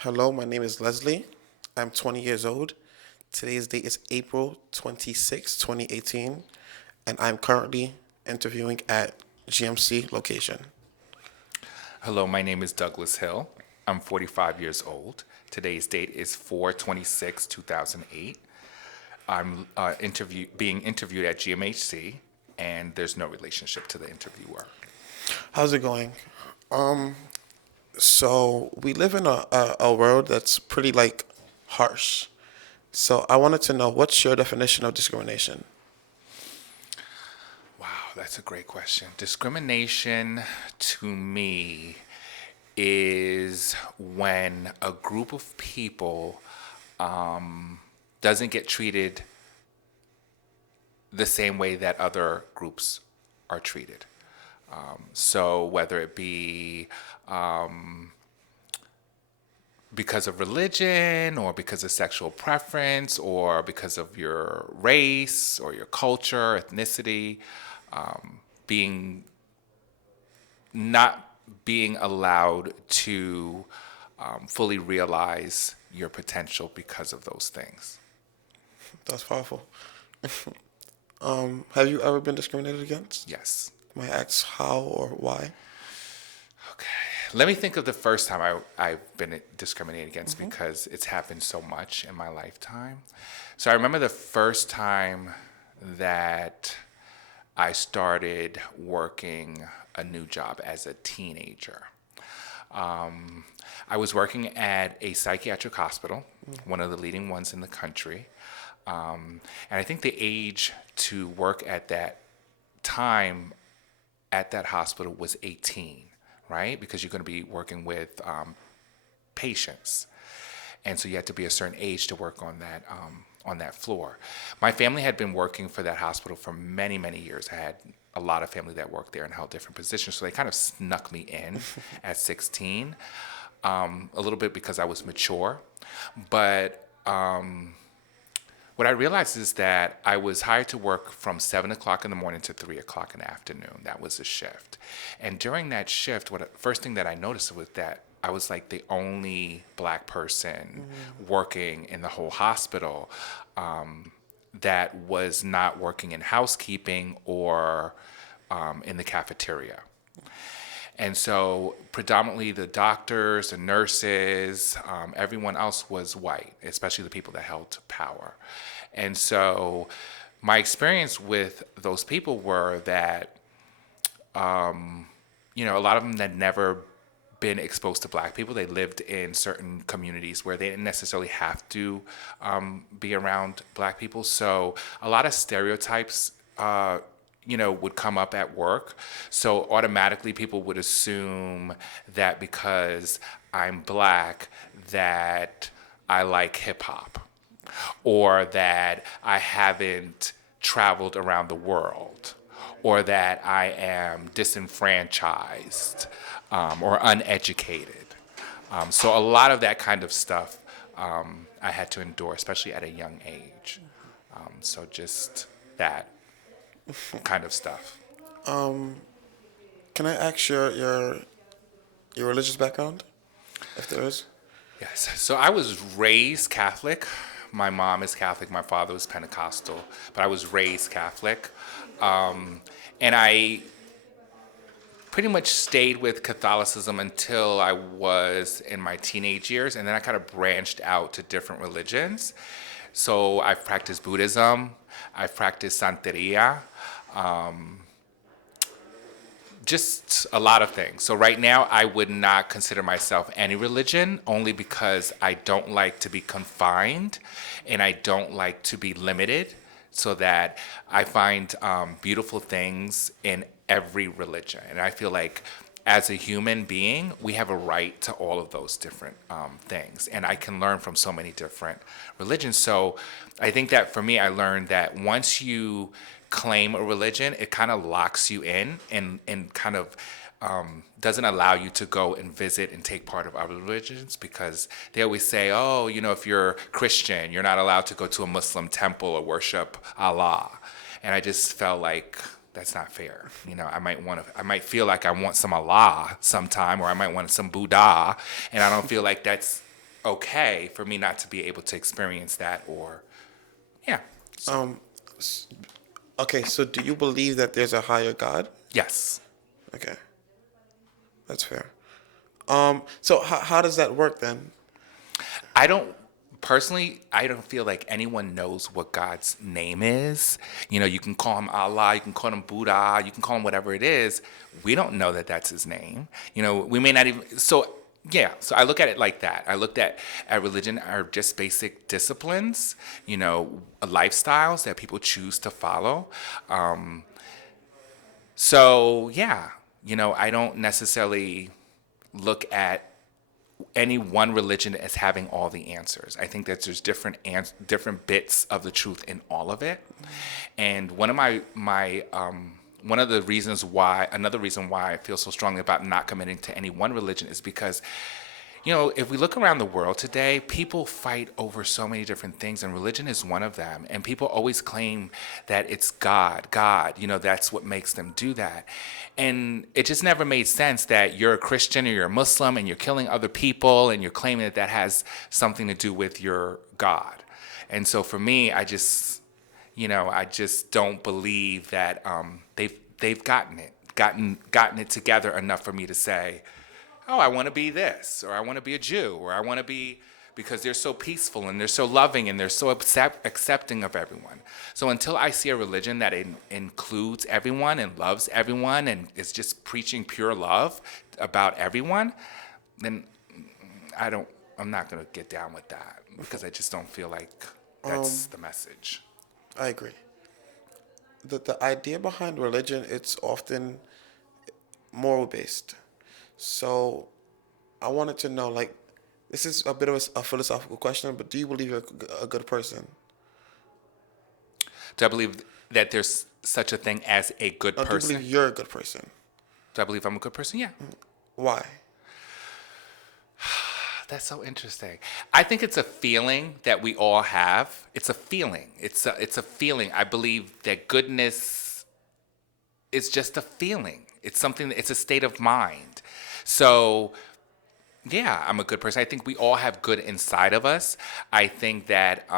Hello, my name is Leslie. I'm 20 years old. Today's date is April 26, 2018, and I'm currently interviewing at GMC location. Hello, my name is Douglas Hill. I'm 45 years old. Today's date is 4/26, 2008. I'm being interviewed at GMHC, and there's no relationship to the interviewer. How's it going? Um, so we live in a world that's pretty harsh. So I wanted to know what's your definition of discrimination? Wow, that's a great question. Discrimination to me is when a group of people doesn't get treated the same way that other groups are treated. So whether it be because of religion or because of sexual preference or because of your race or your culture, ethnicity, being not being allowed to fully realize your potential because of those things. That's powerful. Have you ever been discriminated against? Yes. May I ask how or why? Okay. Let me think of the first time I've been discriminated against because it's happened so much in my lifetime. So I remember the first time that I started working a new job as a teenager. I was working at a psychiatric hospital, one of the leading ones in the country. And I think the age to work at that time at that hospital was 18, right? Because you're going to be working with patients, and so you had to be a certain age to work on that floor. My family had been working for that hospital for many, many years. I had a lot of family that worked there and held different positions, so they kind of snuck me in at 16, a little bit because I was mature, but. What I realized is that I was hired to work from 7 o'clock in the morning to 3 o'clock in the afternoon. That was a shift. And during that shift, first thing that I noticed was that I was like the only black person working in the whole hospital that was not working in housekeeping or in the cafeteria. And so, predominantly, the doctors, the nurses, everyone else was white, especially the people that held power. And so, my experience with those people were that, a lot of them had never been exposed to black people. They lived in certain communities where they didn't necessarily have to be around black people. So, a lot of stereotypes would come up at work. So automatically people would assume that because I'm black, that I like hip hop or that I haven't traveled around the world or that I am disenfranchised or uneducated. So a lot of that kind of stuff I had to endure, especially at a young age. So just that kind of stuff. Can I ask your religious background, if there is? Yes. So I was raised Catholic. My mom is Catholic. My father was Pentecostal, but I was raised Catholic, and I pretty much stayed with Catholicism until I was in my teenage years, and then I kind of branched out to different religions. So I've practiced Buddhism. I've practiced Santeria. Just a lot of things. So right now, I would not consider myself any religion, only because I don't like to be confined and I don't like to be limited. So that I find beautiful things in every religion, and I feel like as a human being, we have a right to all of those different things, and I can learn from so many different religions. So I think that for me, I learned that once you claim a religion, it kind of locks you in and kind of doesn't allow you to go and visit and take part of other religions because they always say, oh, if you're Christian, you're not allowed to go to a Muslim temple or worship Allah. And I just felt like that's not fair. I might feel like I want some Allah sometime, or I might want some Buddha, and I don't feel like that's okay for me not to be able to experience that, or yeah. So Okay, so do you believe that there's a higher God? yes. Okay, that's fair. So how does that work then? I don't personally, I don't feel like anyone knows what God's name is. You know, you can call him Allah, you can call him Buddha, you can call him whatever it is. We don't know that that's his name. You know, we may not even. So yeah, so I look at it like that. I looked at religion are just basic disciplines. You know, lifestyles that people choose to follow. So yeah, you know, I don't necessarily look at any one religion as having all the answers. I think that there's different bits of the truth in all of it. And one of one of the reasons why, another reason why I feel so strongly about not committing to any one religion is because, you know, if we look around the world today, people fight over so many different things, and religion is one of them. And people always claim that it's God, you know, that's what makes them do that. And it just never made sense that you're a Christian or you're a Muslim and you're killing other people and you're claiming that that has something to do with your God. And so for me, I just, you know, I just don't believe that they've gotten it together enough for me to say, oh, I want to be this, or I want to be a Jew, or I want to be, because they're so peaceful and they're so loving and they're so accepting of everyone. So until I see a religion that includes everyone and loves everyone and is just preaching pure love about everyone, then I'm not going to get down with that, because I just don't feel like that's the message. I agree. The idea behind religion, it's often moral based. So I wanted to know, like, this is a bit of a philosophical question, but do you believe you're a good person? Do I believe that there's such a thing as a good Or do you believe person? you're a good person? Do I believe I'm a good person? Yeah. Why? That's so interesting. I think it's a feeling that we all have. It's a feeling. It's a feeling. I believe that goodness is just a feeling. It's something. It's a state of mind. So yeah, I'm a good person. I think we all have good inside of us. I think that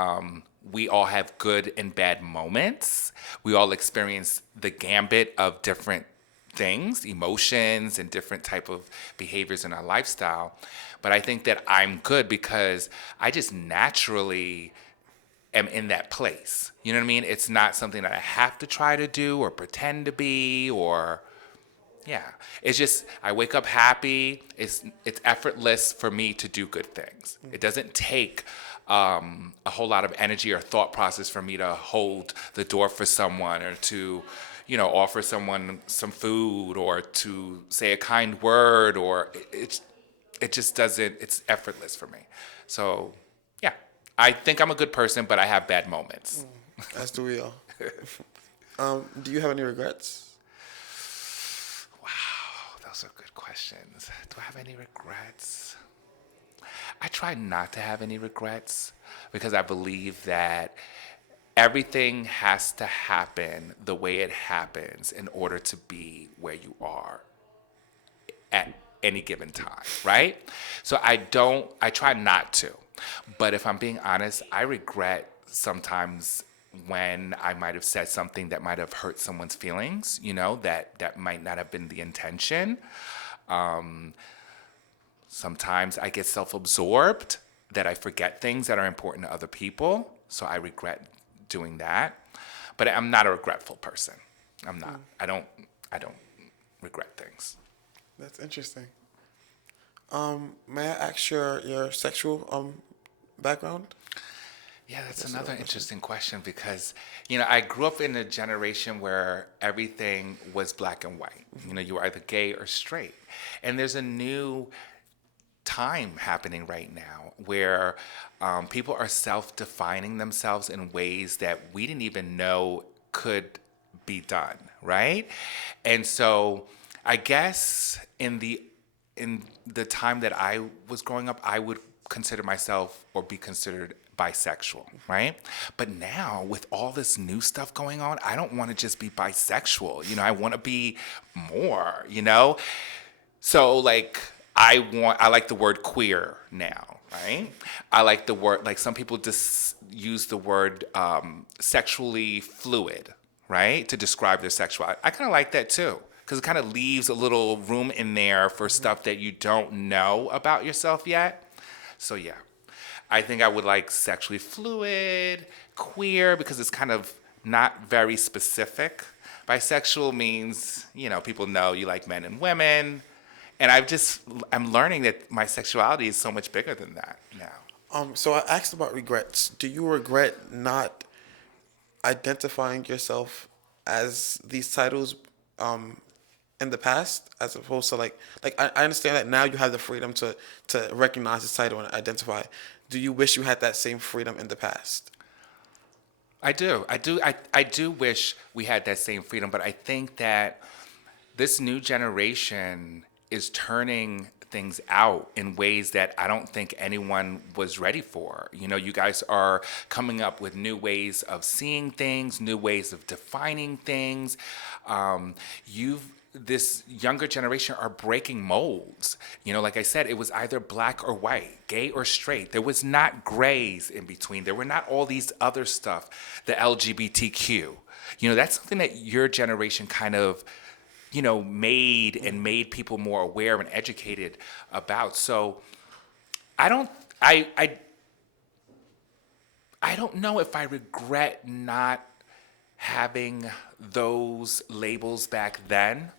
we all have good and bad moments. We all experience the gambit of different things, emotions, and different type of behaviors in our lifestyle. But I think that I'm good because I just naturally am in that place. You know what I mean? It's not something that I have to try to do or pretend to be, or yeah, it's just I wake up happy. It's effortless for me to do good things. It doesn't take a whole lot of energy or thought process for me to hold the door for someone, or to, you know, offer someone some food, or to say a kind word, or it just doesn't. It's effortless for me. So yeah, I think I'm a good person, but I have bad moments. As do we all. Do you have any regrets? Those are good questions. Do I have any regrets? I try not to have any regrets, because I believe that everything has to happen the way it happens in order to be where you are at any given time, right? So I try not to. But if I'm being honest, I regret sometimes when I might have said something that might have hurt someone's feelings, you know, that might not have been the intention. Sometimes I get self-absorbed, that I forget things that are important to other people. So I regret doing that. But I'm not a regretful person. I'm not. I don't regret things. That's interesting. May I ask your sexual background? Yeah, that's another interesting question, because, you know, I grew up in a generation where everything was black and white. You know, you were either gay or straight. And there's a new time happening right now where people are self-defining themselves in ways that we didn't even know could be done, right? And so I guess in the time that I was growing up, I would consider myself, or be considered, bisexual, right? But now with all this new stuff going on, I don't want to just be bisexual. You know, I want to be more, you know? So like I like the word queer now, right? I like the word, like some people just use the word sexually fluid, right, to describe their sexuality. I kind of like that too, because it kind of leaves a little room in there for stuff that you don't know about yourself yet. So yeah, I think I would like sexually fluid, queer, because it's kind of not very specific. Bisexual means, people know you like men and women. And I'm learning that my sexuality is so much bigger than that now. So I asked about regrets. Do you regret not identifying yourself as these titles um, in the past, as opposed to I understand that now you have the freedom to recognize this title and identify. Do you wish you had that same freedom in the past? I do. I do wish we had that same freedom, but I think that this new generation is turning things out in ways that I don't think anyone was ready for. You guys are coming up with new ways of seeing things, new ways of defining things. You've This younger generation are breaking molds. Like I said, it was either black or white, gay or straight. There was not grays in between. There were not all these other stuff, the LGBTQ. That's something that your generation kind of made people more aware and educated about. So I don't I don't know if I regret not having those labels back then,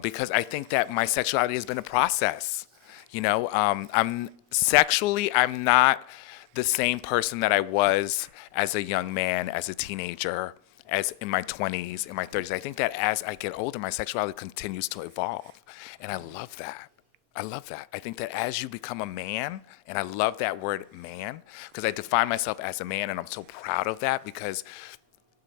because I think that my sexuality has been a process. I'm not the same person that I was as a young man, as a teenager, as in my 20s, in my 30s. I think that as I get older, my sexuality continues to evolve. And I love that. I love that. I think that as you become a man, and I love that word man, because I define myself as a man, and I'm so proud of that because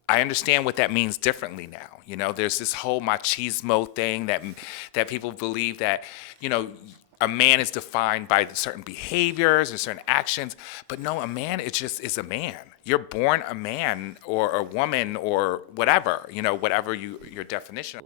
I understand what that means differently now. There's this whole machismo thing that people believe that, a man is defined by certain behaviors and certain actions, but no, a man is a man. You're born a man or a woman or whatever, whatever your definition of.